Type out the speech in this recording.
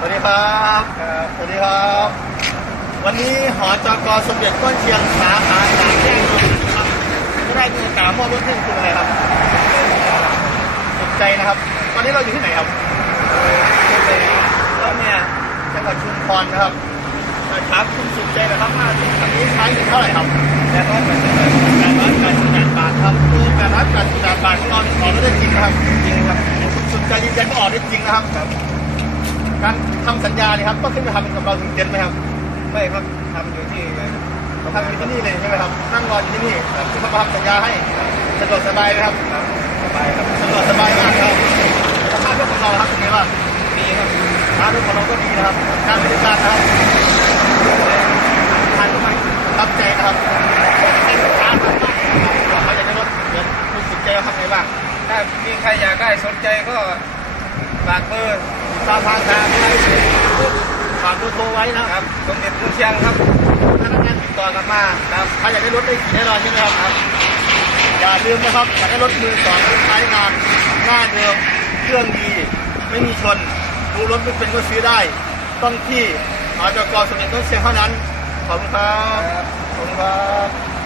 สวัสดีครับสวัสดีครับ วันนี้หอจกสมเด็จต้นเชียงสาขาสามแยกนนท์นะครับก็ได้มีโอกาสมอบรถให้คุณอะไรครับสุขใจนะครับ ตอนนี้เราอยู่ที่ไหนครับเราเนี่ยจังหวัดชุมพรนะครับนะครับคุณสุขใจนะครับว่าคันนี้ใช้เงินเท่าไหร่ครับแปดร้อยแปดสิบแปดแปดร้อยแปดสิบแปดบาทครับคือแปดร้อยแปดสิบแปดบาทที่เราออกได้จริงนะครับจริงครับคุณสุขใจยืนยันว่าออกได้จริงนะครับ การทำสัญญาเนี่ยครับต้องขึ้นไปทำกับเราถึงเย็นไหมครับ ไม่ครับทำอยู่ที่ทำอยู่ที่นี่เลยใช่ไหมครับนั่งรออยู่ที่นี่คือเขาทำสัญญาให้สะดวกสบายไหมครับสบายครับสะดวกสบายมากครับสภาพรถของเราครับเป็นไงบ้างดีครับสภาพรถของเราก็ดีนะครับ การบริการนะครับทานก็ไม่รับใจนะครับเป็นลูกค้าทางบ้านนะครับเขาอยากได้รถเดี๋ยวคุณสุดใจเขาทำไงบ้างถ้ามีใครอยากได้สนใจก็ฝากเบอร์ ตามทางทางไว้ฝากเบอร์โทรไว้นะครับ สมเด็จพระเชียงครับพนักงานติดต่อกลับมาครับถ้าอยากได้รถได้ขี่แน่นอนใช่ไหมครับ อย่าลืมนะครับอยากได้รถมือสองใช้งานหน้าเดิมเครื่องดี ไม่มีชนดูรถไม่เป็นก็ซื้อได้ ต้องที่หอจกสมเด็จต้นเชียงเท่านั้น ขอบคุณครับ ขอบคุณครับ